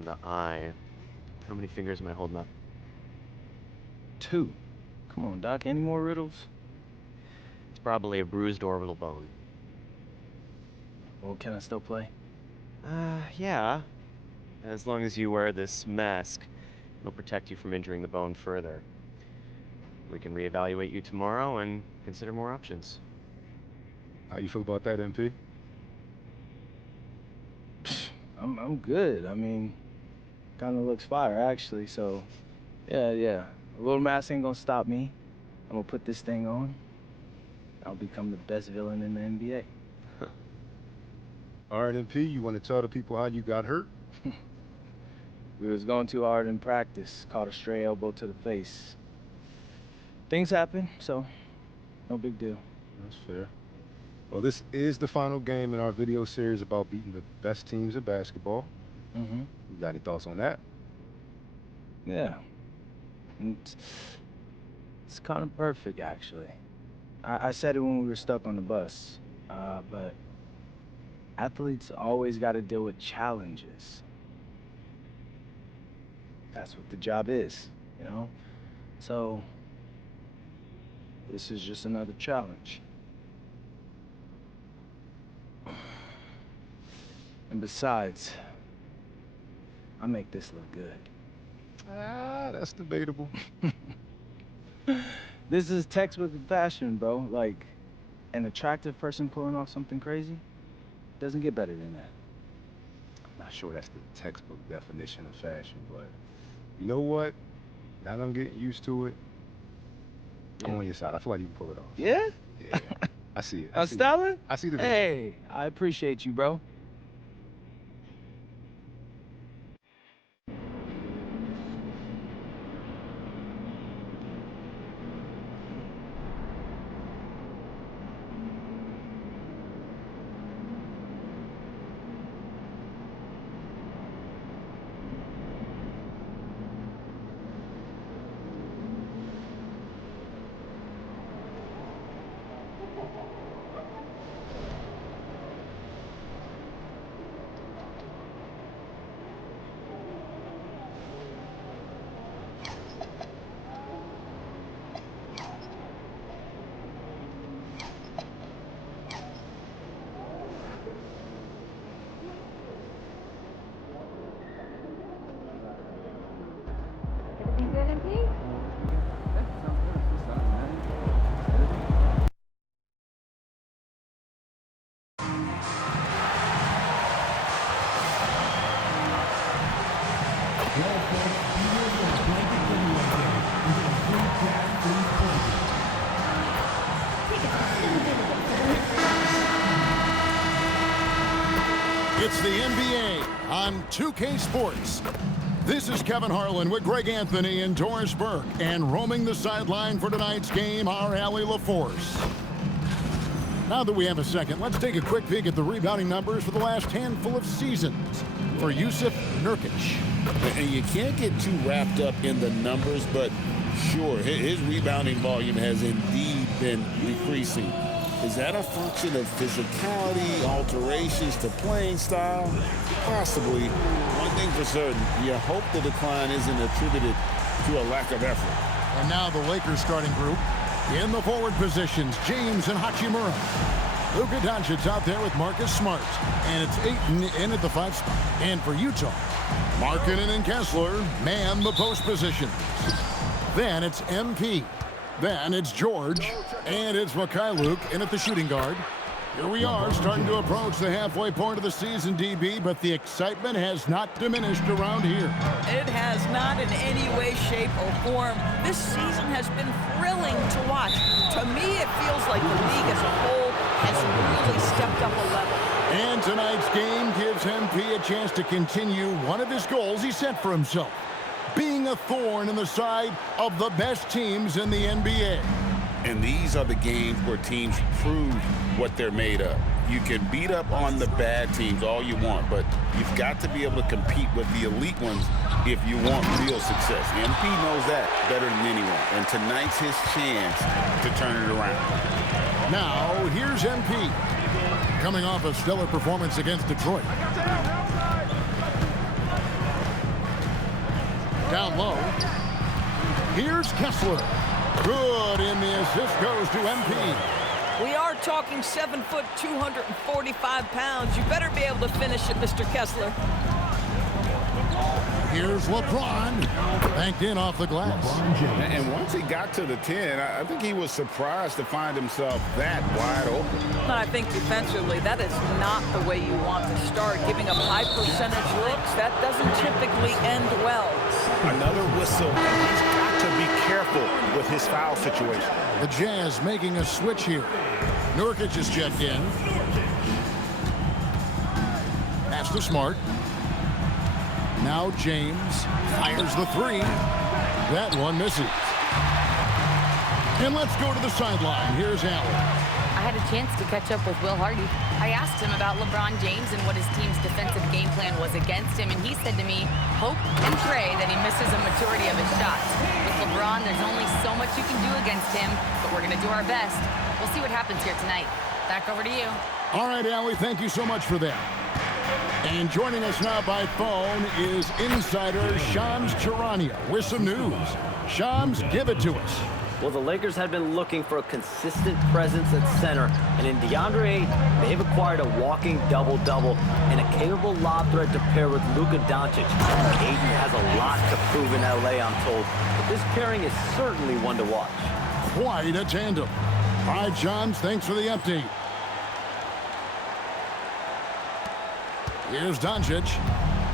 around the eye. How many fingers am I holding up? 2. Come on, Doc. Any more riddles? It's probably a bruised orbital bone. Well, can I still play? Yeah. As long as you wear this mask, it'll protect you from injuring the bone further. We can reevaluate you tomorrow and consider more options. How you feel about that, MP? I'm good. I mean, kind of looks fire, actually. So, yeah. A little mask ain't gonna stop me. I'm gonna put this thing on. I'll become the best villain in the NBA. All right, MP, you want to tell the people how you got hurt? We was going too hard in practice. Caught a stray elbow to the face. Things happen, so no big deal. That's fair. Well, this is the final game in our video series about beating the best teams in basketball. Mm-hmm. You got any thoughts on that? Yeah. It's kind of perfect, actually. I said it when we were stuck on the bus, but athletes always got to deal with challenges. That's what the job is, you know? So, this is just another challenge. And besides, I make this look good. That's debatable. This is textbook of fashion, bro. Like, an attractive person pulling off something crazy doesn't get better than that. I'm not sure that's the textbook definition of fashion, but you know what? Now that I'm getting used to it, I'm on your side. I feel like you can pull it off. Yeah? Yeah. I see it. I'm styling? I see the vision. Hey, I appreciate you, bro. Everything good, MP? It's the NBA on 2K Sports. This is Kevin Harlan with Greg Anthony and Doris Burke, and roaming the sideline for tonight's game, our Allie LaForce. Now that we have a second, let's take a quick peek at the rebounding numbers for the last handful of seasons for Yusuf Nurkic. And you can't get too wrapped up in the numbers, but sure, his rebounding volume has indeed been decreasing. Is that a function of physicality, alterations to playing style? Possibly. One thing for certain, you hope the decline isn't attributed to a lack of effort. And now the Lakers starting group. In the forward positions, James and Hachimura. Luka Doncic's out there with Marcus Smart. And it's Ayton in at the 5 spot. And for Utah, Markkanen and Kessler man the post positions. Then it's MP. Then it's George. And it's Mikhailuk in at the shooting guard. Here we are, starting to approach the halfway point of the season, DB, but the excitement has not diminished around here. It has not in any way, shape, or form. This season has been thrilling to watch. To me, it feels like the league as a whole has really stepped up a level. And tonight's game gives MP a chance to continue one of his goals he set for himself, being a thorn in the side of the best teams in the NBA. And these are the games where teams prove what they're made of. You can beat up on the bad teams all you want, but you've got to be able to compete with the elite ones if you want real success. MP knows that better than anyone, and tonight's his chance to turn it around. Now, here's MP, coming off a stellar performance against Detroit. Down low. Here's Kessler. Good, and the assist goes to MP. We are talking 7 foot, 245 pounds. You better be able to finish it, Mr. Kessler. Here's LeBron. Banked in off the glass. And once he got to the 10, I think he was surprised to find himself that wide open. But I think defensively, that is not the way you want to start. Giving up high percentage looks, that doesn't typically end well. Another whistle, and he's got to be careful with his foul situation. The Jazz making a switch here. Nurkic is checked in. Pass to Smart. Now James fires the three. That one misses. And let's go to the sideline. Here's Allen. I had a chance to catch up with Will Hardy. I asked him about LeBron James and what his team's defensive game plan was against him, and he said to me, hope and pray that he misses a majority of his shots. With LeBron, there's only so much you can do against him, but we're going to do our best. We'll see what happens here tonight. Back over to you. All right, Allie, thank you so much for that. And joining us now by phone is insider Shams Charania with some news. Shams, give it to us. Well, the Lakers had been looking for a consistent presence at center, and in DeAndre Ayton, they've acquired a walking double-double and a capable lob threat to pair with Luka Doncic. Ayton has a lot to prove in LA, I'm told, but this pairing is certainly one to watch. Quite a tandem. All right, Shams, thanks for the update. Here's Doncic.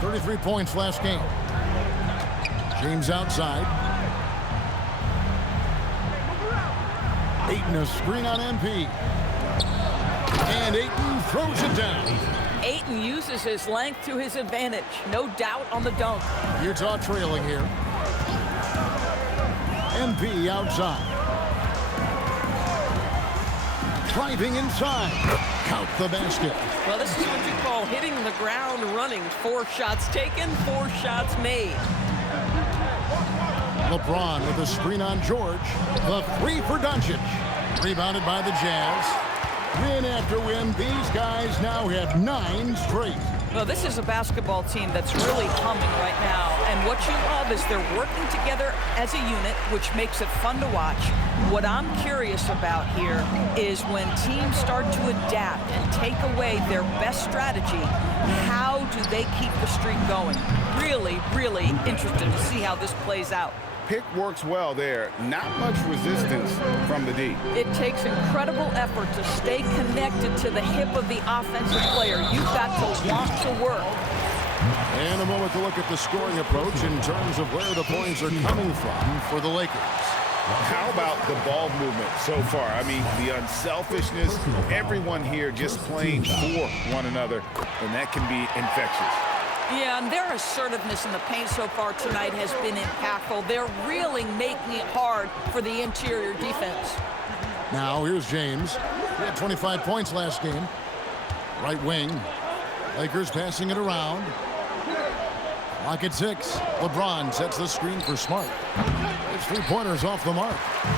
33 points last game. James outside. Ayton a screen on MP. And Ayton throws it down. Ayton uses his length to his advantage. No doubt on the dunk. Utah trailing here. MP outside. Driving inside. Count the basket. Well, this is what you call hitting the ground running. 4 shots taken, 4 shots made. LeBron with a screen on George. The three for Doncic. Rebounded by the Jazz. Win after win, these guys now have 9 straight. Well, this is a basketball team that's really humming right now. And what you love is they're working together as a unit, which makes it fun to watch. What I'm curious about here is when teams start to adapt and take away their best strategy, how do they keep the streak going? Really, really interested to see how this plays out. Pick works well there. Not much resistance from the D. It takes incredible effort to stay connected to the hip of the offensive player. You've got to want to work. And a moment to look at the scoring approach in terms of where the points are coming from for the Lakers. How about the ball movement so far? I mean, the unselfishness, everyone here just playing for one another, and that can be infectious. Yeah, and their assertiveness in the paint so far tonight has been impactful. They're really making it hard for the interior defense. Now here's James. He had 25 points last game. Right wing. Lakers passing it around. Clock at 6. LeBron sets the screen for Smart. It's 3-pointers off the mark.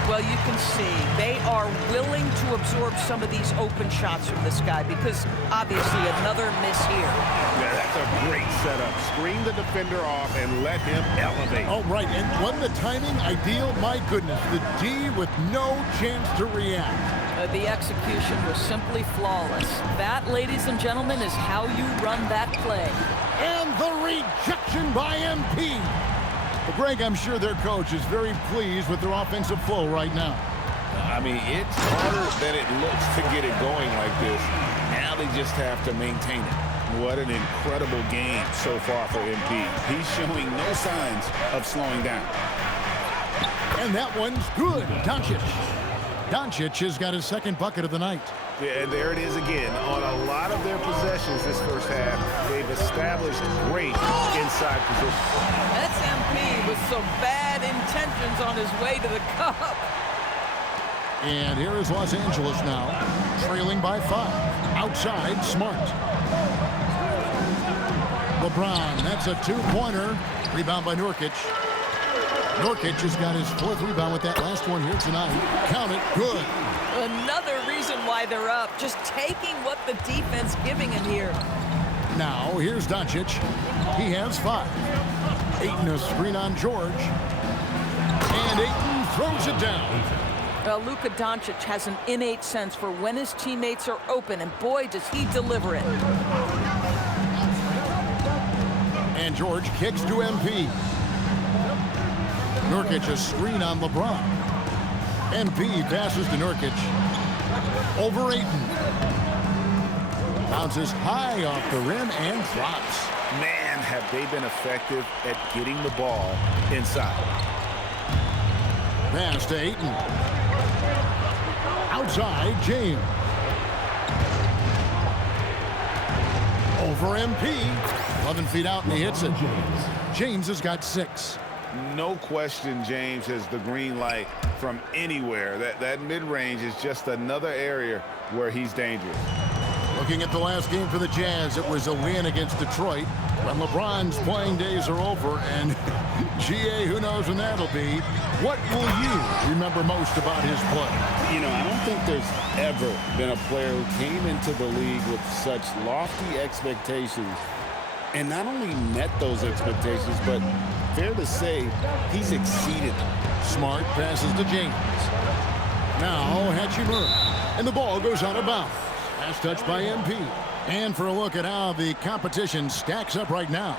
Well, you can see they are willing to absorb some of these open shots from this guy because obviously another miss here. Yeah, that's a great setup. Screen the defender off and let him elevate. Oh, right. And wasn't the timing ideal? My goodness. The D with no chance to react. The execution was simply flawless. That, ladies and gentlemen, is how you run that play. And the rejection by MP. But Greg, I'm sure their coach is very pleased with their offensive flow right now. I mean, it's harder than it looks to get it going like this. Now they just have to maintain it. What an incredible game so far for MP. He's showing no signs of slowing down. And that one's good. Doncic. Doncic has got his second bucket of the night. Yeah, and there it is again. On a lot of their possessions this first half, they've established great inside position. That's MP with some bad intentions on his way to the cup. And here is Los Angeles now, trailing by 5. Outside, Smart. LeBron, that's a 2-pointer. Rebound by Nurkic. Nurkic has got his 4th rebound with that last one here tonight. Count it, good. Another reason why they're up, just taking what the defense giving him here. Now, here's Doncic. He has 5. Ayton a screen on George. And Ayton throws it down. Luka Doncic has an innate sense for when his teammates are open, and boy, does he deliver it. And George kicks to MP. Nurkic a screen on LeBron. MP passes to Nurkic. Over Ayton. Bounces high off the rim and drops. Man, have they been effective at getting the ball inside. Pass to Ayton. Outside, James. Over MP. 11 feet out, and he hits it. James has got 6. No question, James has the green light from anywhere. That mid-range is just another area where he's dangerous. Looking at the last game for the Jazz, it was a win against Detroit. When LeBron's playing days are over, and GA, who knows when that'll be. What will you remember most about his play? You know, I don't think there's ever been a player who came into the league with such lofty expectations and not only met those expectations, but fair to say, he's exceeded them. Smart passes to James. Now, Hachimura. And the ball goes out of bounds. Pass touched by MP. And for a look at how the competition stacks up right now,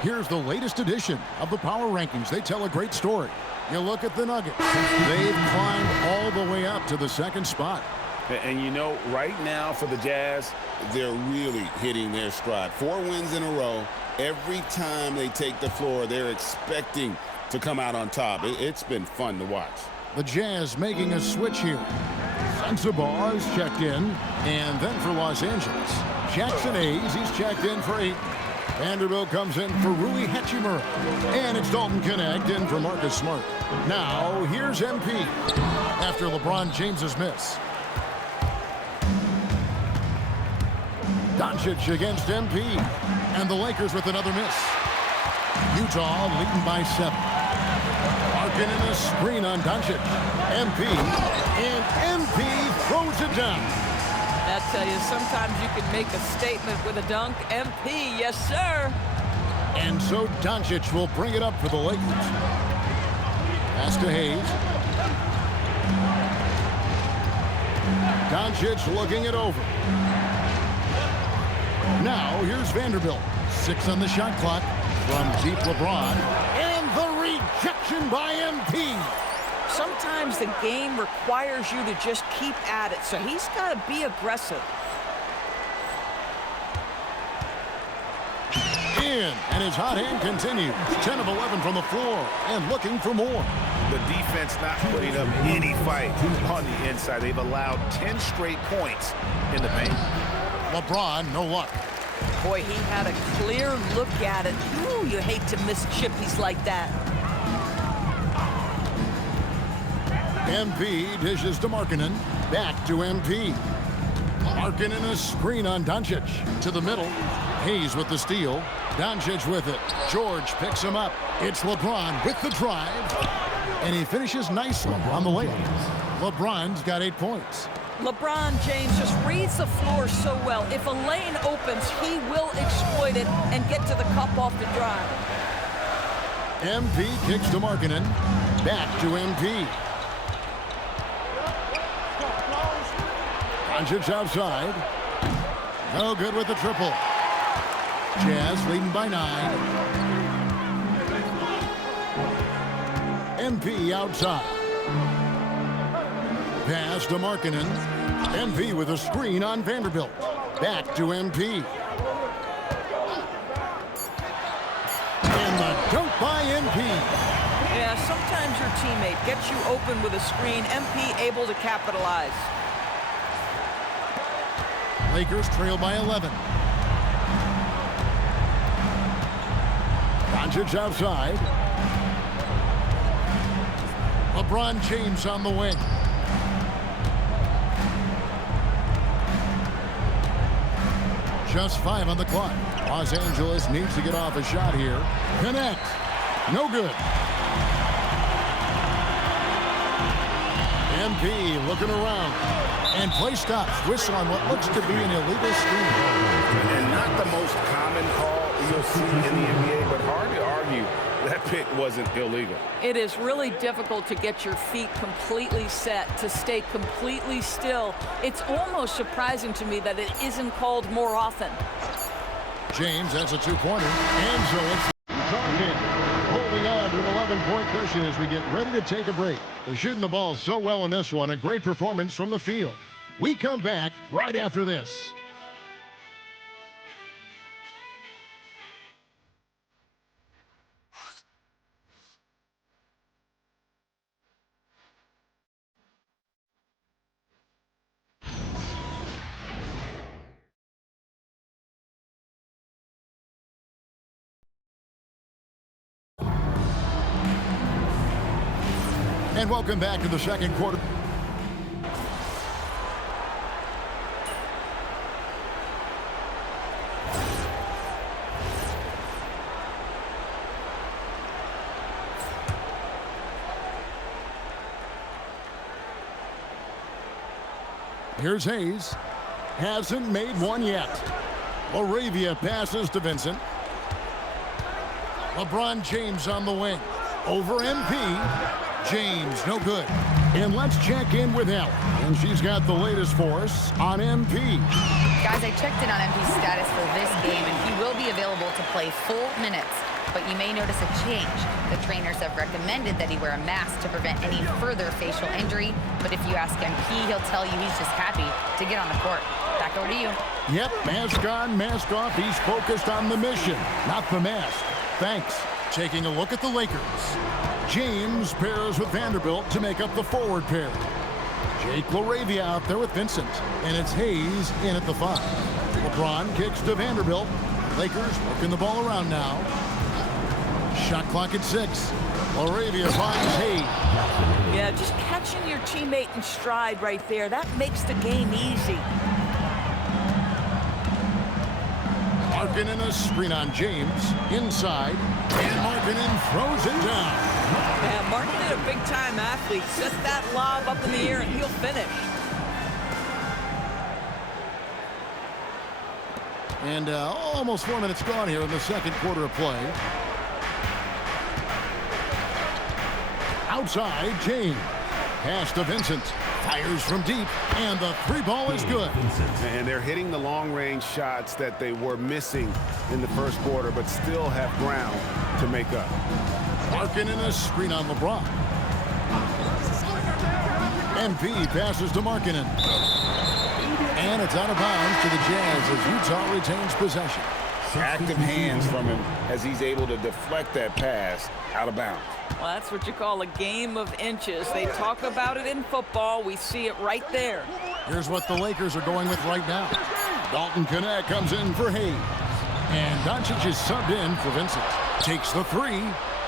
here's the latest edition of the Power Rankings. They tell a great story. You look at the Nuggets. They've climbed all the way up to the 2nd spot. And you know, right now for the Jazz, They're really hitting their stride. 4 wins in a row. Every time they take the floor, they're expecting to come out on top. It's been fun to watch. The Jazz making a switch here. Sensabaugh is checked in. And then for Los Angeles, Jackson Hayes, he's checked in for 8. Vanderbilt comes in for Rui Hachimura. And it's Dalton Connect in for Marcus Smart. Now, here's MP after LeBron James's miss. Doncic against MP. And the Lakers with another miss. Utah leading by 7. Larkin in a screen on Doncic. MP. And MP throws it down. I tell you, sometimes you can make a statement with a dunk. MP, yes, sir. And so Doncic will bring it up for the Lakers. Pass to Hayes. Doncic looking it over. Now here's Vanderbilt. 6 on the shot clock from deep LeBron. And the rejection by MP. Sometimes the game requires you to just keep at it, so he's got to be aggressive. In, and his hot hand continues. 10 of 11 from the floor, and looking for more. the defense not putting up any fight on the inside. They've allowed 10 straight points in the paint. LeBron, no luck. Boy, he had a clear look at it. Ooh, you hate to miss chippies like that. MP dishes to Markkanen. Back to MP. Markkanen a screen on Doncic. To the middle. Hayes with the steal. Doncic with it. George picks him up. It's LeBron with the drive. And he finishes nicely on the layup. LeBron's got 8 points. LeBron James just reads the floor so well. If a lane opens, he will exploit it and get to the cup off the drive. MP kicks to Markkanen. Back to MP. Doncic outside. No good with the triple. Jazz leading by 9. MP outside. Pass to Markkanen. MP with a screen on Vanderbilt. Back to MP. And the dunk by MP. Yeah, sometimes your teammate gets you open with a screen. MP able to capitalize. Lakers trail by 11. Doncic outside. LeBron James on the wing. Just 5 on the clock. Los Angeles needs to get off a shot here. Connect. No good. MP looking around. And play stops. Whistle on what looks to be an illegal screen. And not the most common call you'll see in the NBA, but hard to argue that pick wasn't illegal. It is really difficult to get your feet completely set, to stay completely still. It's almost surprising to me that it isn't called more often. James, that's a two-pointer. And so it's talking. Holding on to an 11-point cushion as we get ready to take a break. They're shooting the ball so well in this one. A great performance from the field. We come back right after this. And welcome back to the second quarter. Here's Hayes. Hasn't made one yet. Laravia passes to Vincent. LeBron James on the wing. Over MP. James, no good. And let's check in with Ellen. And she's got the latest for us on MP. Guys, I checked in on MP's status for this game, and he will be available to play full minutes. But you may notice a change. The trainers have recommended that he wear a mask to prevent any further facial injury. But if you ask MP, he'll tell you he's just happy to get on the court. Back over to you. Yep, mask on, mask off. He's focused on the mission, not the mask. Thanks. Taking a look at the Lakers. James pairs with Vanderbilt to make up the forward pair. Jake Laravia out there with Vincent. And it's Hayes in at the 5. LeBron kicks to Vanderbilt. Lakers working the ball around now. Shot clock at 6. Laravia finds Hayes. Yeah, just catching your teammate in stride right there. That makes the game easy. Markkanen a screen on James. Inside. And Markkanen throws it down. Yeah, Markkanen a big-time athlete. Set that lob up in the air and he'll finish. And almost 4 minutes gone here in the second quarter of play. Outside, James. Pass to Vincent. Fires from deep, and the 3-ball is good. And they're hitting the long-range shots that they were missing in the first quarter, but still have ground to make up. Markkanen a screen on LeBron. MP passes to Markkanen. And it's out of bounds to the Jazz as Utah retains possession. Active hands from him as he's able to deflect that pass out of bounds. Well, that's what you call a game of inches. They talk about it in football. We see it right there. Here's what the Lakers are going with right now. Dalton Connect comes in for Hayes. And Doncic is subbed in for Vincent. Takes the 3.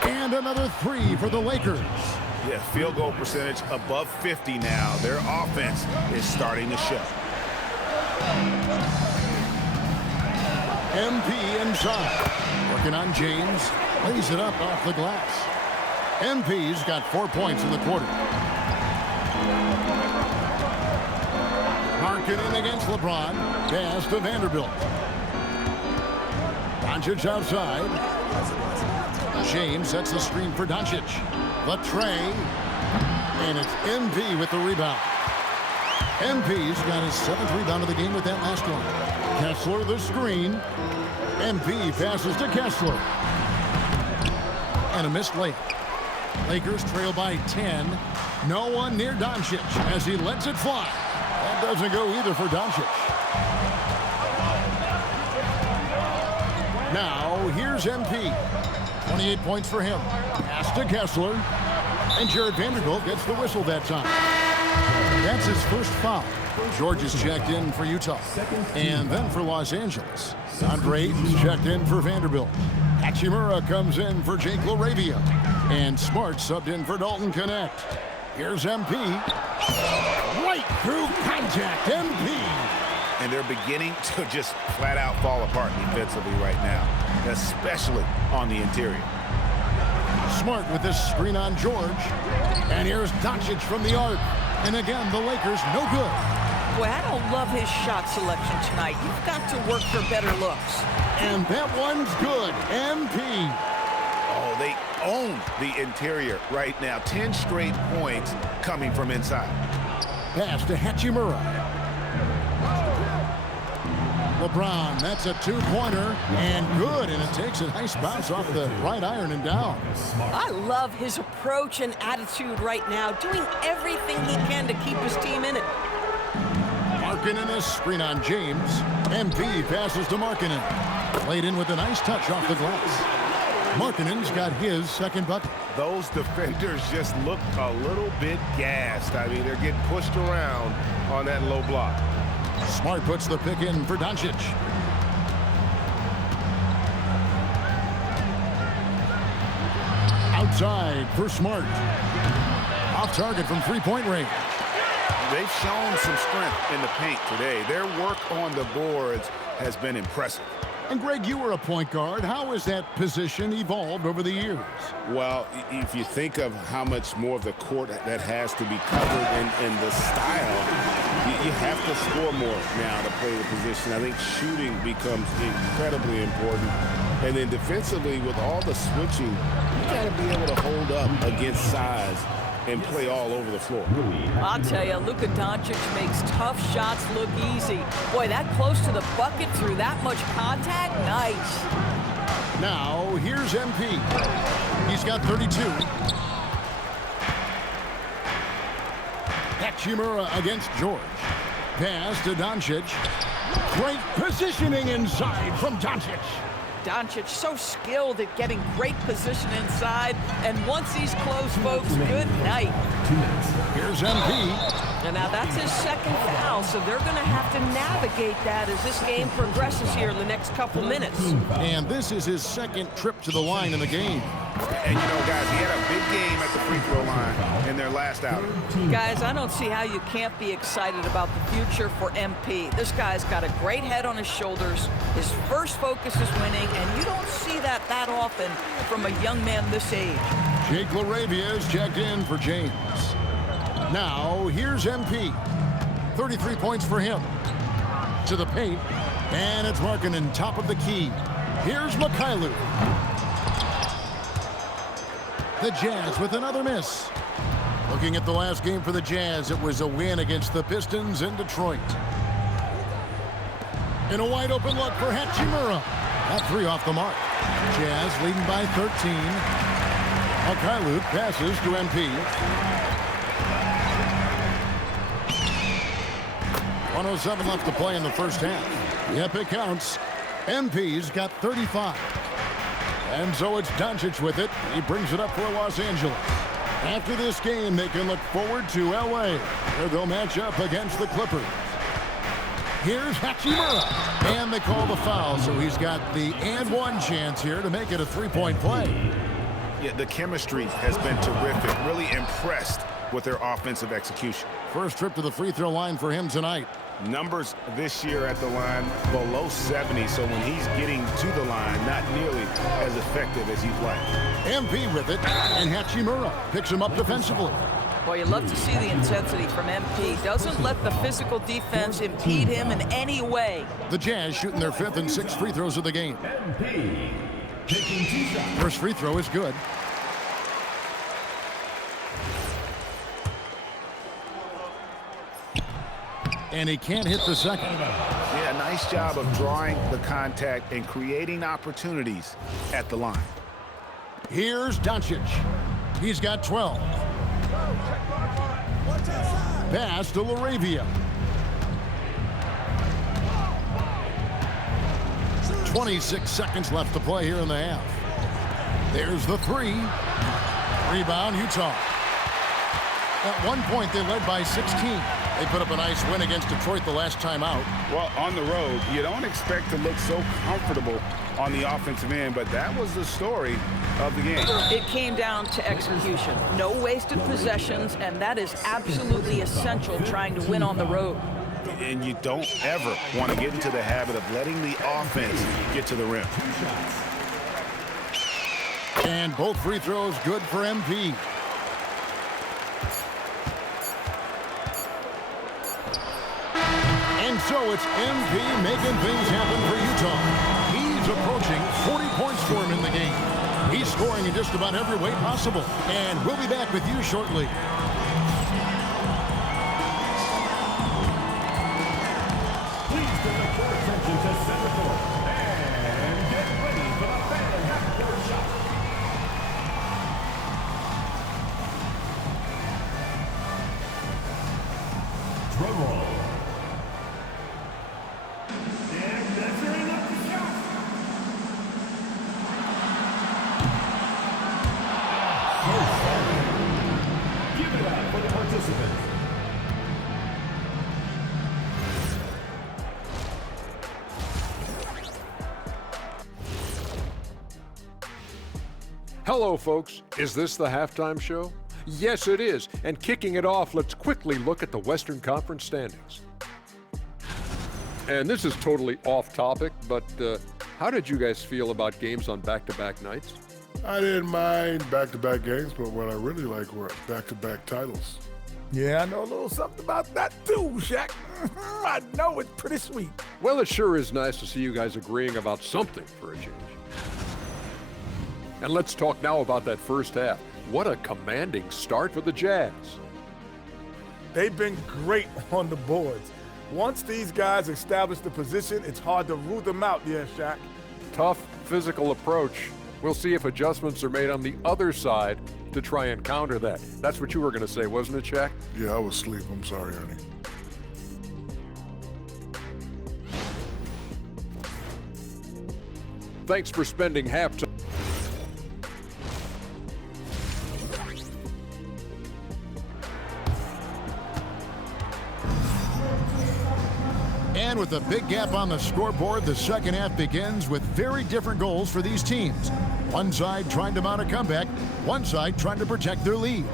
And another 3 for the Lakers. Yeah, field goal percentage above 50 now. Their offense is starting to show. MP inside. Working on James. Lays it up off the glass. MP's got 4 points in the quarter. Markkanen against LeBron. Pass to Vanderbilt. Doncic outside. James sets the screen for Doncic. The tray. And it's MP with the rebound. MP's got his 7th rebound of the game with that last one. Kessler the screen. MP passes to Kessler. And a missed layup. Lakers trail by 10. No one near Doncic as he lets it fly. That doesn't go either for Doncic. Now, here's MP. 28 points for him. Pass to Kessler. And Jared Vanderbilt gets the whistle that time. That's his first foul. George is checked in for Utah. And then for Los Angeles. Andre checked in for Vanderbilt. Hachimura comes in for Jake Laravia. And Smart subbed in for Dalton Connect. Here's MP. Right through contact, MP. And they're beginning to just flat out fall apart defensively right now, especially on the interior. Smart with this screen on George. And here's Doncic from the arc. And again, the Lakers no good. Boy, I don't love his shot selection tonight. You've got to work for better looks. And that one's good. MP. Oh, they own the interior right now. 10 straight points coming from inside. Pass to Hachimura. LeBron, that's a two-pointer, and good, and it takes a nice bounce off the right iron and down. I love his approach and attitude right now, doing everything he can to keep his team in it. Markkanen a screen on James. MP passes to Markkanen. Laid in with a nice touch off the glass. Markkanen's got his second bucket. Those defenders just look a little bit gassed. I mean, they're getting pushed around on that low block. Smart puts the pick in for Doncic. Outside for Smart. Off target from three-point range. They've shown some strength in the paint today. Their work on the boards has been impressive. And Greg, you were a point guard. How has that position evolved over the years? Well, if you think of how much more of the court that has to be covered and the style, you have to score more now to play the position. I think shooting becomes incredibly important. And then defensively, with all the switching, you got to be able to hold up against size and play all over the floor. I'll tell you, Luka Doncic makes tough shots look easy. Boy, that close to the bucket through that much contact, nice. Now, here's MP. He's got 32. Hachimura against George. Pass to Doncic. Great positioning inside from Doncic. Doncic so skilled at getting great position inside, and once he's close, folks, good night. Here's MP. And now that's his second foul, so they're going to have to navigate that as this game progresses here in the next couple minutes. And this is his second trip to the line in the game. And, you know, guys, he had a big game at the free throw line in their last outing. Guys, I don't see how you can't be excited about the future for MP. This guy's got a great head on his shoulders. His first focus is winning, and you don't see that often from a young man this age. Jake LaRavia is checked in for James. Now, here's MP. 33 points for him. To the paint, and it's Markkanen top of the key. Here's Mikhailu. The Jazz with another miss. Looking at the last game for the Jazz, it was a win against the Pistons in Detroit. In a wide open look for Hachimura. That three off the mark. Jazz leading by 13. Mikhailu passes to MP. 107 left to play in the first half. Yep, it counts. MP's got 35. And so it's Doncic with it. He brings it up for Los Angeles. After this game, they can look forward to L.A., where they'll match up against the Clippers. Here's Hachimura. And they call the foul, so he's got the and one chance here to make it a three-point play. Yeah, the chemistry has been terrific. Really impressed with their offensive execution. First trip to the free throw line for him tonight. Numbers this year at the line below 70, so when he's getting to the line, not nearly as effective as he'd like. MP with it, and Hachimura picks him up defensively. Boy, you love to see the intensity from MP. Doesn't let the physical defense impede him in any way. The Jazz shooting their fifth and sixth free throws of the game. First free throw is good. And he can't hit the second. Yeah, nice job of drawing the contact and creating opportunities at the line. Here's Doncic. He's got 12. Pass to LaRavia. 26 seconds left to play here in the half. There's the three. Rebound, Utah. At one point, they led by 16. They put up a nice win against Detroit the last time out. Well, on the road, you don't expect to look so comfortable on the offensive end, but that was the story of the game. It came down to execution. No wasted possessions, and that is absolutely essential trying to win on the road. And you don't ever want to get into the habit of letting the offense get to the rim. And both free throws good for MP. And so it's MP making things happen for Utah. He's approaching 40 points for him in the game. He's scoring in just about every way possible. And we'll be back with you shortly. Please turn up your attention to center court. And get ready for the fan half-court shot. Drum roll. And measuring up the shot. So sorry. Give it up for the participants. Hello, folks. Is this the halftime show? Yes, it is. And kicking it off, let's quickly look at the Western Conference standings. And this is totally off topic, but how did you guys feel about games on back-to-back nights? I didn't mind back-to-back games, but what I really like were back-to-back titles. Yeah, I know a little something about that too, Shaq. I know it's pretty sweet. Well, it sure is nice to see you guys agreeing about something for a change. And let's talk now about that first half. What a commanding start for the Jazz. They've been great on the boards. Once these guys establish the position, it's hard to root them out, yeah, Shaq. Tough physical approach. We'll see if adjustments are made on the other side to try and counter that. That's what you were going to say, wasn't it, Shaq? Yeah, I was asleep. I'm sorry, Ernie. Thanks for spending halftime. And with a big gap on the scoreboard, the second half begins with very different goals for these teams. One side trying to mount a comeback, one side trying to protect their lead.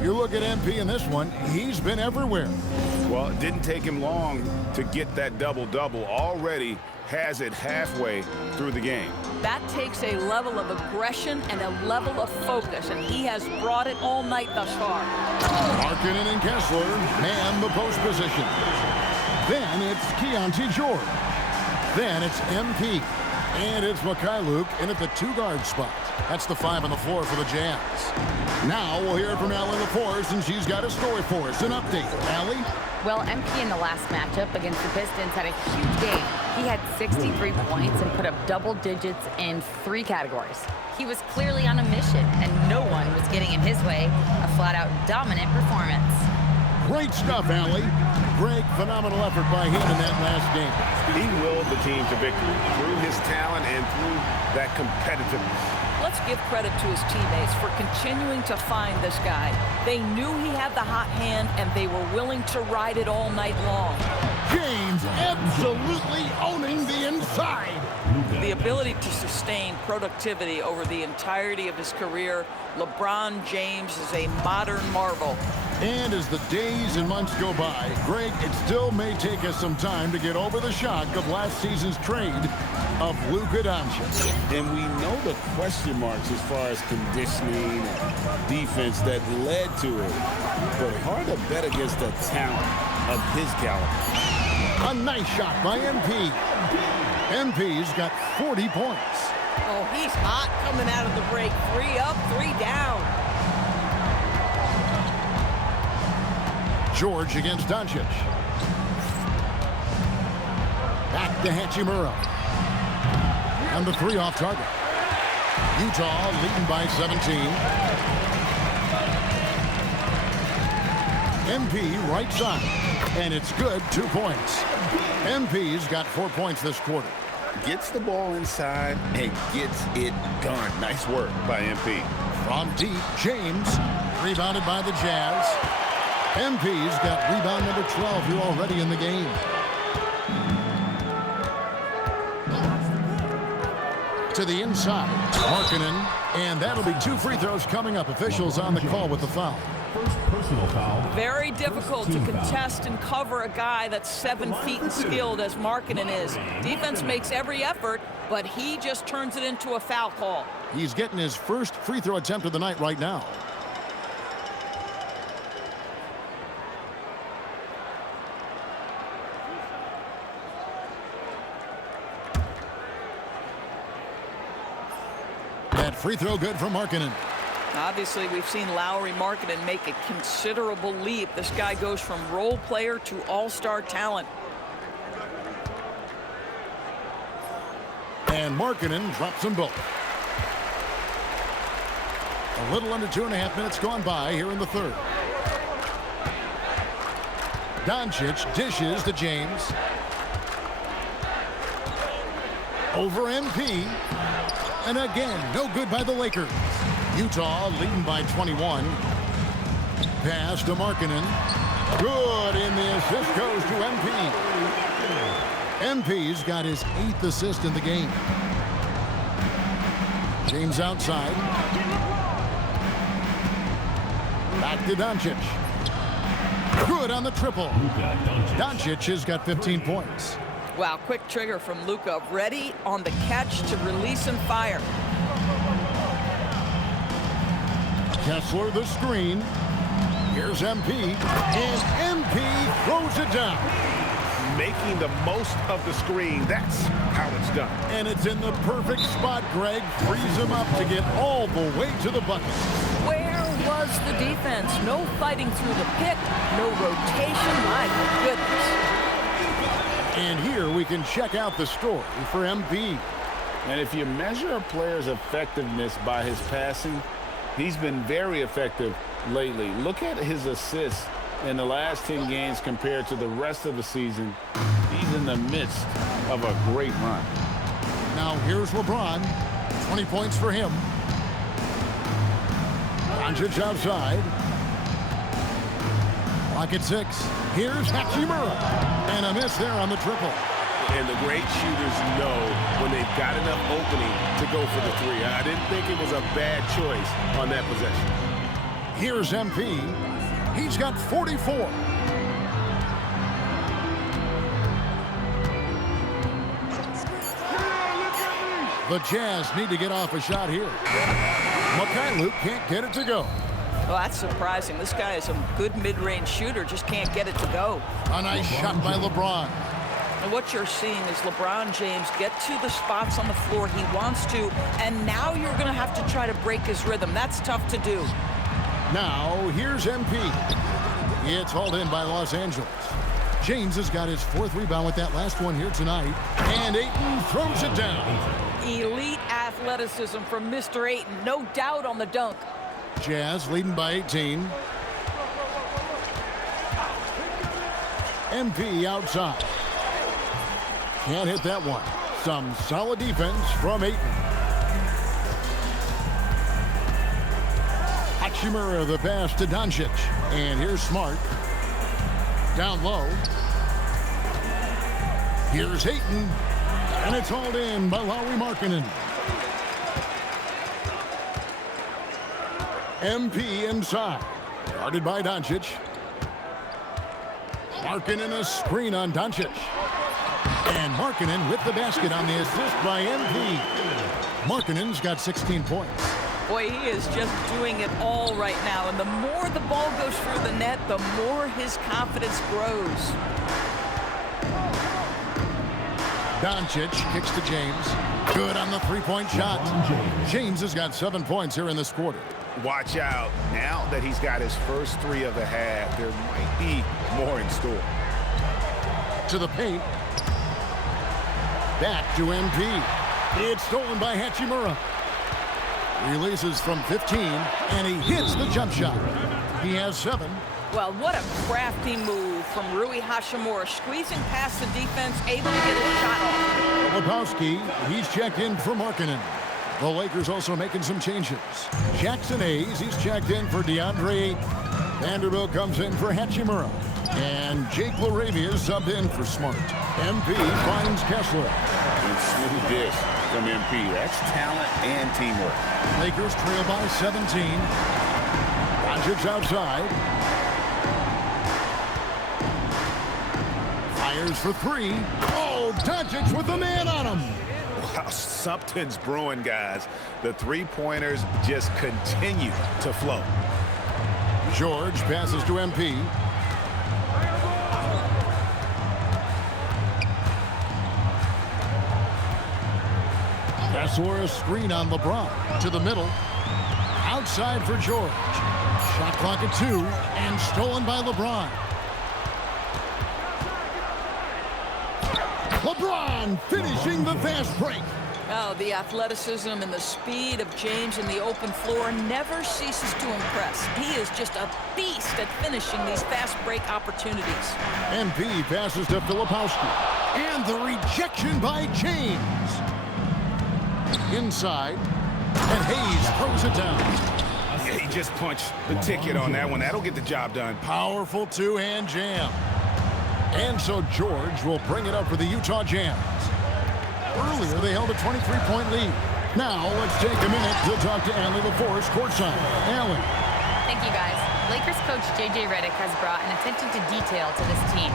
You look at MP in this one, he's been everywhere. Well, it didn't take him long to get that double-double. Already has it halfway through the game. That takes a level of aggression and a level of focus, and he has brought it all night thus far. Markkanen and Kessler man the post position. Then it's Keontae George. Then it's MP. And it's Mikhailuk in at the two-guard spot. That's the 5 on the floor for the Jazz. Now we'll hear from Allie LaForce, and she's got a story for us. An update. Allie? Well, MP in the last matchup against the Pistons had a huge game. He had 63 points and put up double digits in 3 categories. He was clearly on a mission, and no one was getting in his way. A flat-out dominant performance. Great stuff, Allie. Great, phenomenal effort by him in that last game. He willed the team to victory through his talent and through that competitiveness. Let's give credit to his teammates for continuing to find this guy. They knew he had the hot hand, and they were willing to ride it all night long. James absolutely owning the inside. The ability to sustain productivity over the entirety of his career, LeBron James is a modern marvel. And as the days and months go by, Greg, it still may take us some time to get over the shock of last season's trade of Luka Doncic. And we know the question marks as far as conditioning and defense that led to it. But hard to bet against the talent of his caliber. A nice shot by MP. MP's got 40 points. Oh, he's hot coming out of the break. 3 up, 3 down. George against Doncic. Back to Hachimura. And the 3 off target. Utah leading by 17. MP right side. And it's good, 2 points. MP's got 4 points this quarter. Gets the ball inside and gets it done. Nice work by MP. From deep, James, rebounded by the Jazz. MP's got rebound number 12 here already in the game. To the inside, Markkanen, and that'll be 2 free throws coming up. Officials on the call with the foul. First personal foul. Very difficult to contest and cover a guy that's 7 feet and skilled as Markkanen is. Defense makes every effort, but he just turns it into a foul call. He's getting his first free throw attempt of the night right now. Free throw good for Markkanen. Obviously, we've seen Lauri Markkanen make a considerable leap. This guy goes from role player to all-star talent. And Markkanen drops them both. A little under 2.5 minutes gone by here in the third. Doncic dishes to James. Over MP. And again, no good by the Lakers. Utah leading by 21. Pass to Markkanen. Good, and the assist goes to MP. MP's got his 8th assist in the game. James outside. Back to Doncic. Good on the triple. Doncic has got 15 points. Wow, quick trigger from Luka. Ready on the catch to release and fire. Kessler the screen. Here's MP. And MP throws it down. Making the most of the screen. That's how it's done. And it's in the perfect spot. Greg frees him up to get all the way to the bucket. Where was the defense? No fighting through the pick. No rotation. My goodness. And here we can check out the story for MP. And if you measure a player's effectiveness by his passing, he's been very effective lately. Look at his assists in the last 10 games compared to the rest of the season. He's in the midst of a great run. Now here's LeBron. 20 points for him. Doncic outside. Clock at 6. Here's Hachimura. And a miss there on the triple. And the great shooters know when they've got enough opening to go for the three. I didn't think it was a bad choice on that possession. Here's MP. He's got 44. The Jazz need to get off a shot here. Mikhailuk can't get it to go. Well, that's surprising. This guy is a good mid-range shooter, just can't get it to go. A nice shot by LeBron. And what you're seeing is LeBron James get to the spots on the floor he wants to, and now you're going to have to try to break his rhythm. That's tough to do. Now, here's MP. It's hauled in by Los Angeles. James has got his 4th rebound with that last one here tonight. And Ayton throws it down. Elite athleticism from Mr. Ayton. No doubt on the dunk. Jazz leading by 18. MP outside. Can't hit that one. Some solid defense from Ayton. Hachimura the pass to Doncic. And here's Smart. Down low. Here's Ayton. And it's hauled in by Lauri Markkanen. MP inside. Guarded by Doncic. Markkanen a screen on Doncic. And Markkanen with the basket on the assist by MP. Markkanen's got 16 points. Boy, he is just doing it all right now. And the more the ball goes through the net, the more his confidence grows. Doncic kicks to James. Good on the three-point shot. James has got 7 points here in this quarter. Watch out. Now that he's got his first 3 of the half, there might be more in store. To the paint. Back to MP. It's stolen by Hachimura. Releases from 15, and he hits the jump shot. He has 7. Well, what a crafty move from Rui Hachimura, squeezing past the defense, able to get his shot off. Lebowski, he's checked in for Markkanen. The Lakers also making some changes. Jackson Hayes, he's checked in for DeAndre Ayton. Vanderbilt comes in for Hachimura. And Jake LaRavia is subbed in for Smart. MP finds Kessler. And smooth dish from MP. That's talent and teamwork. Lakers trail by 17. Doncic outside. Fires for 3. Oh, Doncic with the man on him. Wow, something's brewing, guys. The three-pointers just continue to flow. George passes to MP. Press or a screen on LeBron. To the middle. Outside for George. Shot clock at 2 and stolen by LeBron. LeBron finishing the fast break. Oh, the athleticism and the speed of James in the open floor never ceases to impress. He is just a beast at finishing these fast break opportunities. MP passes to Filipowski. And the rejection by James. Inside. And Hayes throws it down. Yeah, he just punched the ticket on that one. That'll get the job done. Powerful two-hand jam. And so George will bring it up for the Utah Jazz. Earlier, they held a 23-point lead. Now, let's take a minute to talk to Allie LaForce courtside. Allie. Thank you, guys. Lakers coach J.J. Redick has brought an attention to detail to this team.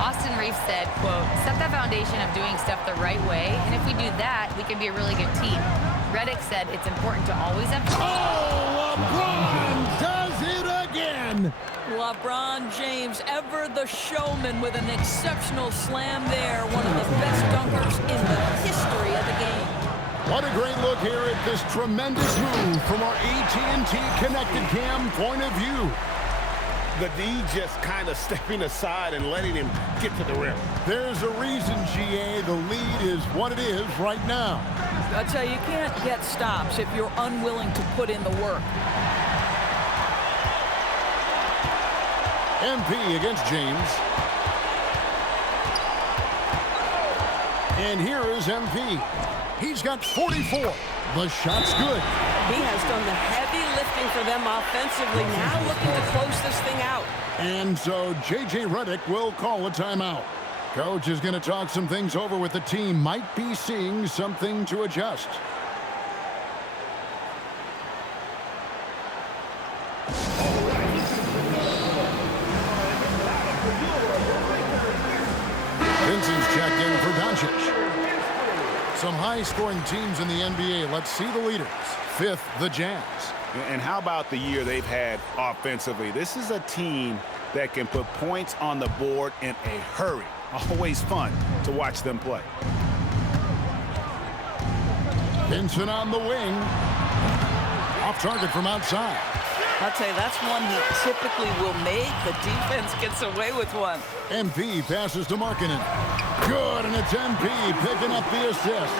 Austin Reeves said, quote, set the foundation of doing stuff the right way, and if we do that, we can be a really good team. Redick said it's important to always have... Oh, LeBron does it again! LeBron James, ever the showman, with an exceptional slam there. One of the best dunkers in the history of the game. What a great look here at this tremendous move from our AT&T Connected Cam point of view. The D just kind of stepping aside and letting him get to the rim. There's a reason, GA, the lead is what it is right now. I tell you, you can't get stops if you're unwilling to put in the work. MP against James. And here is MP. He's got 44. The shot's good. He has done the heavy lifting for them offensively. Now looking to close this thing out. And so J.J. Redick will call a timeout. Coach is going to talk some things over with the team. Might be seeing something to adjust. Vincent's checked in for Doncic. Some high-scoring teams in the NBA. Let's see the leaders. Fifth, the Jazz. And how about the year they've had offensively? This is a team that can put points on the board in a hurry. Always fun to watch them play. Vincent on the wing. Off target from outside. I'll tell you, that's one he typically will make. The defense gets away with one. MP passes to Markkanen. Good, and it's MP picking up the assist.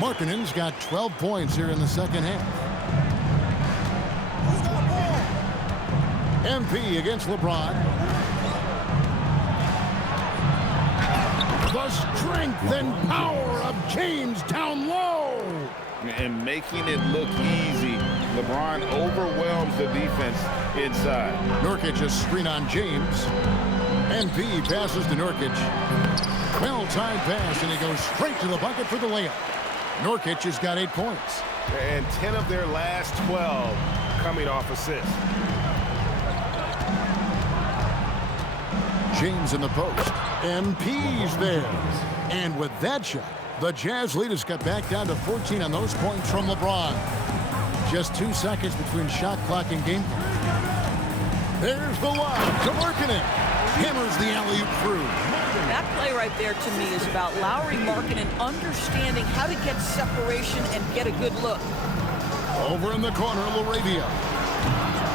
Markkanen's got 12 points here in the second half. MP against LeBron. The strength and power of James down low. And making it look easy. LeBron overwhelms the defense inside. Nurkic a screen on James. MP passes to Nurkic. Well-timed pass, and he goes straight to the bucket for the layup. Nurkic has got 8 points. And 10 of their last 12 coming off assists. James in the post. MP's there. And with that shot, the Jazz lead has cut back down to 14 on those points from LeBron. Just 2 seconds between shot clock and game clock. There's the lob to Markkanen. Hammers the alley-oop through. That play right there to me is about Lowry Markkanen understanding how to get separation and get a good look. Over in the corner, Laravia.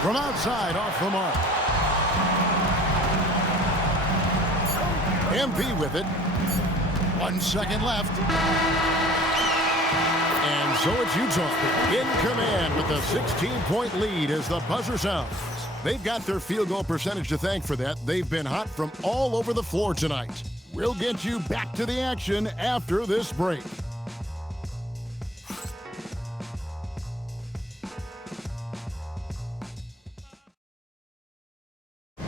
From outside, off the mark. MP with it. 1 second left. And so it's Utah in command with a 16-point lead as the buzzer sounds. They've got their field goal percentage to thank for that. They've been hot from all over the floor tonight. We'll get you back to the action after this break.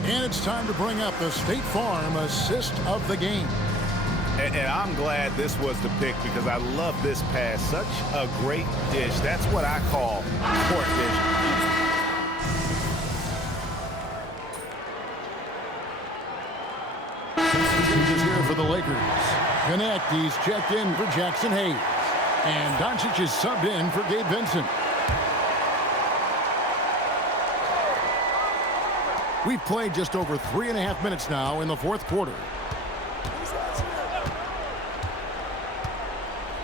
And it's time to bring up the State Farm assist of the game. And I'm glad this was the pick because I love this pass. Such a great dish. That's what I call court vision. Substitutions here for the Lakers. Connect, he's checked in for Jackson Hayes. And Doncic is subbed in for Gabe Vincent. We've played just over 3.5 minutes now in the fourth quarter.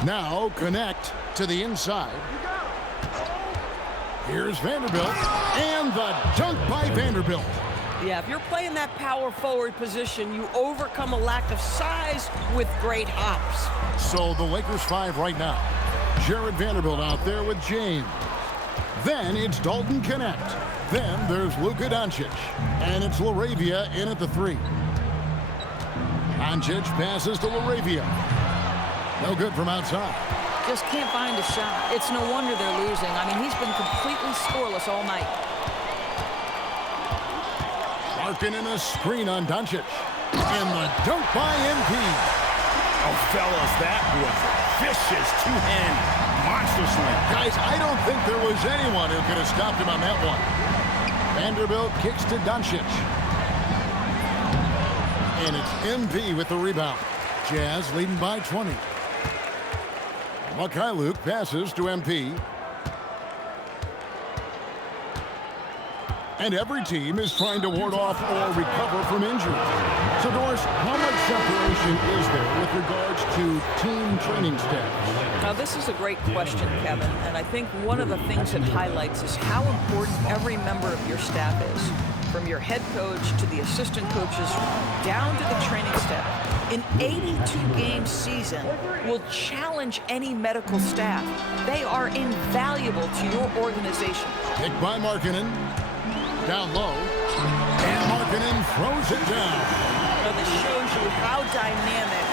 Now Connect to the inside. Here's Vanderbilt, and the dunk by Vanderbilt. Yeah, if you're playing that power forward position, you overcome a lack of size with great hops. So the Lakers 5 right now. Jared Vanderbilt out there with James. Then it's Dalton Connect. Then there's Luka Doncic. And it's LaRavia in at the 3. Doncic passes to LaRavia. No good from outside. Just can't find a shot. It's no wonder they're losing. I mean, he's been completely scoreless all night. Larkin in a screen on Doncic. And the dunk by MP. Oh, fellas, that was vicious two-hand monster swing. Guys, I don't think there was anyone who could have stopped him on that one. Vanderbilt kicks to Doncic. And it's MP with the rebound. Jazz leading by 20. Luke passes to MP. And every team is trying to ward off or recover from injury. So, Doris, how much separation is there with regards to team training staff? Now, this is a great question, Kevin, and I think one of the things it highlights is how important every member of your staff is, from your head coach to the assistant coaches down to the training staff. An 82-game season will challenge any medical staff. They are invaluable to your organization. Picked by Markkanen. Down low. And Markkanen throws it down. Now, this shows you how dynamic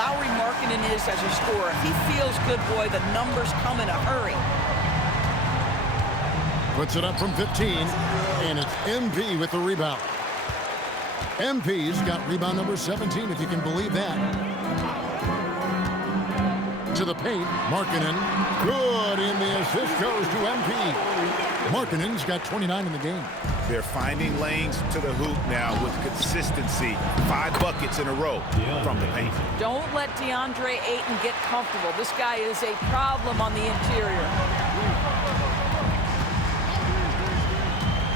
Lauri Markkanen is as a scorer. If he feels good, boy, the numbers come in a hurry. Puts it up from 15, and it's MP with the rebound. MP's got rebound number 17, if you can believe that. To the paint, Markkanen. Good, and the assist goes to MP. Markkanen's got 29 in the game. They're finding lanes to the hoop now with consistency. 5 buckets in a row from the paint. Don't let DeAndre Ayton get comfortable. This guy is a problem on the interior.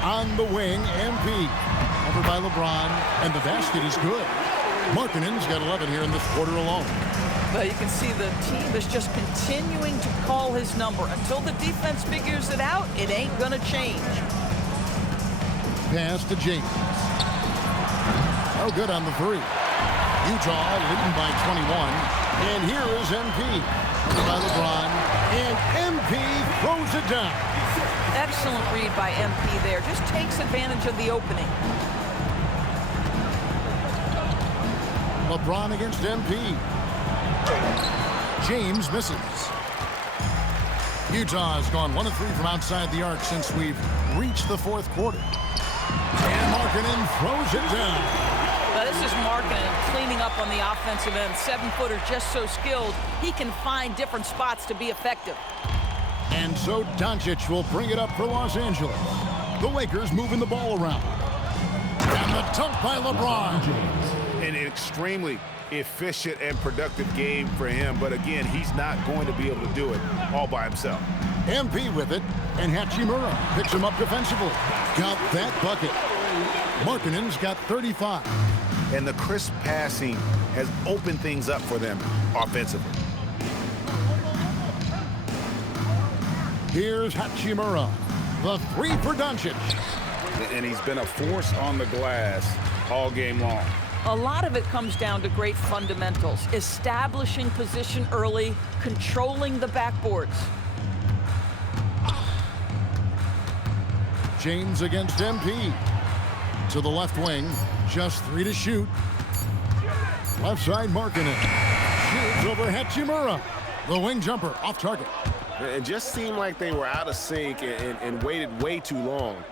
On the wing, MP. Covered by LeBron, and the basket is good. Markkanen's got 11 here in this quarter alone. But you can see the team is just continuing to call his number. Until the defense figures it out, it ain't going to change. Pass to James. Oh, good on the 3. Utah leading by 21. And here is MP. Covered by LeBron. And MP throws it down. Excellent read by MP there. Just takes advantage of the opening. LeBron against MP. James misses. Utah has gone 1 of 3 from outside the arc since we've reached the 4th quarter. And Markkanen throws it down. Now, this is Markkanen cleaning up on the offensive end. 7-footer just so skilled, he can find different spots to be effective. And so Doncic will bring it up for Los Angeles. The Lakers moving the ball around. And the dunk by LeBron. An extremely efficient and productive game for him, but again, he's not going to be able to do it all by himself. MP with it, and Hachimura picks him up defensively. Got that bucket. Markkanen's got 35. And the crisp passing has opened things up for them offensively. Here's Hachimura. The 3 for Doncic. And he's been a force on the glass all game long. A lot of it comes down to great fundamentals. Establishing position early, controlling the backboards. James against MP. To the left wing. Just 3 to shoot. Left side, Markkanen. Shoots over Hachimura. The wing jumper off target. It just seemed like they were out of sync and waited way too long.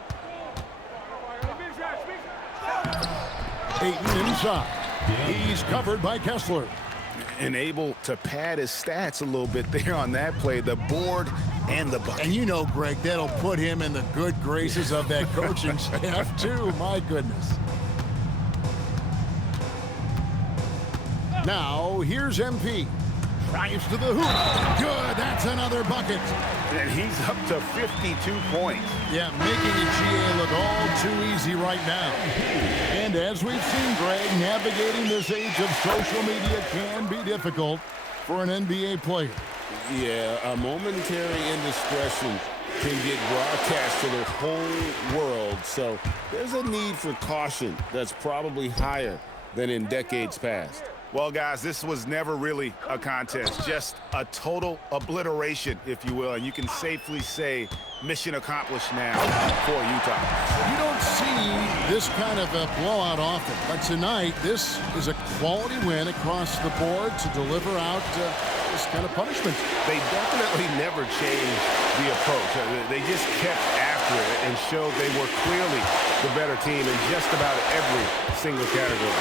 Ayton inside. He's covered by Kessler. And able to pad his stats a little bit there on that play. The board and the bucket. And you know, Greg, that'll put him in the good graces of that coaching staff, too. My goodness. Now, here's MP. Drives to the hoop. Good. That's another bucket. And he's up to 52 points. Yeah, making the GA look all too easy right now. And as we've seen, Greg, navigating this age of social media can be difficult for an NBA player. Yeah, a momentary indiscretion can get broadcast to the whole world. So there's a need for caution that's probably higher than in decades past. Well, guys, this was never really a contest, just a total obliteration, if you will. And you can safely say mission accomplished now for Utah. You don't see this kind of a blowout often, but tonight this is a quality win across the board to deliver out this kind of punishment. They definitely never changed the approach. They just kept after it and showed they were clearly the better team in just about every single category.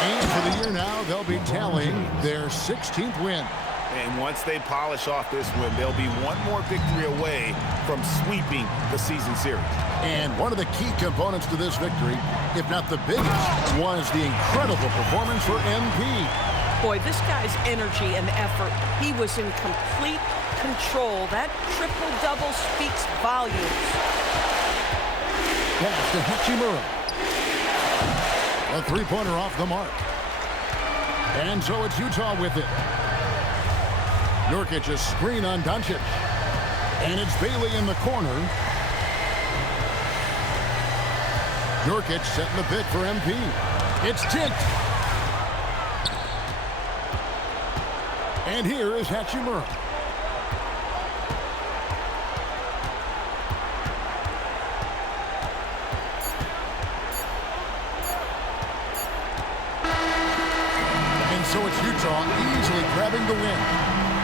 And for the year now, they'll be tallying their 16th win. And once they polish off this win, they'll be one more victory away from sweeping the season series. And one of the key components to this victory, if not the biggest, was the incredible performance for MP. Boy, this guy's energy and effort, he was in complete control. That triple-double speaks volumes. Pass to Hachimura. A three-pointer off the mark. And so it's Utah with it. Nurkic a screen on Doncic. And it's Bailey in the corner. Nurkic setting the pick for MP. It's Tint. And here is Hachimura. So it's Utah easily grabbing the win.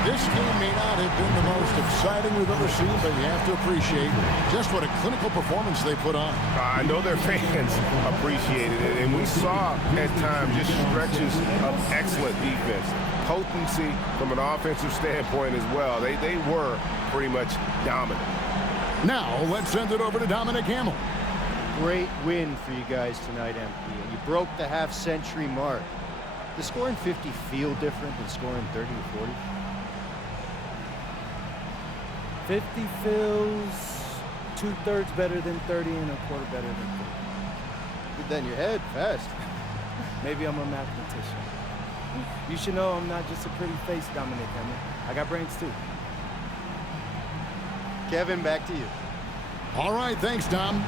This game may not have been the most exciting we've ever seen, but you have to appreciate just what a clinical performance they put on. I know their fans appreciated it, and we saw at times just stretches of excellent defense. Potency from an offensive standpoint as well. They were pretty much dominant. Now let's send it over to Dominic Hamill. Great win for you guys tonight, MP. You broke the half-century mark. Does scoring 50 feel different than scoring 30 or 40? 50 feels 2/3 better than 30 and a quarter better than 30. Get that in your head fast. Maybe I'm a mathematician. You should know I'm not just a pretty face, Dominic Hamill. I got brains too. Kevin, back to you. All right, thanks, Dom.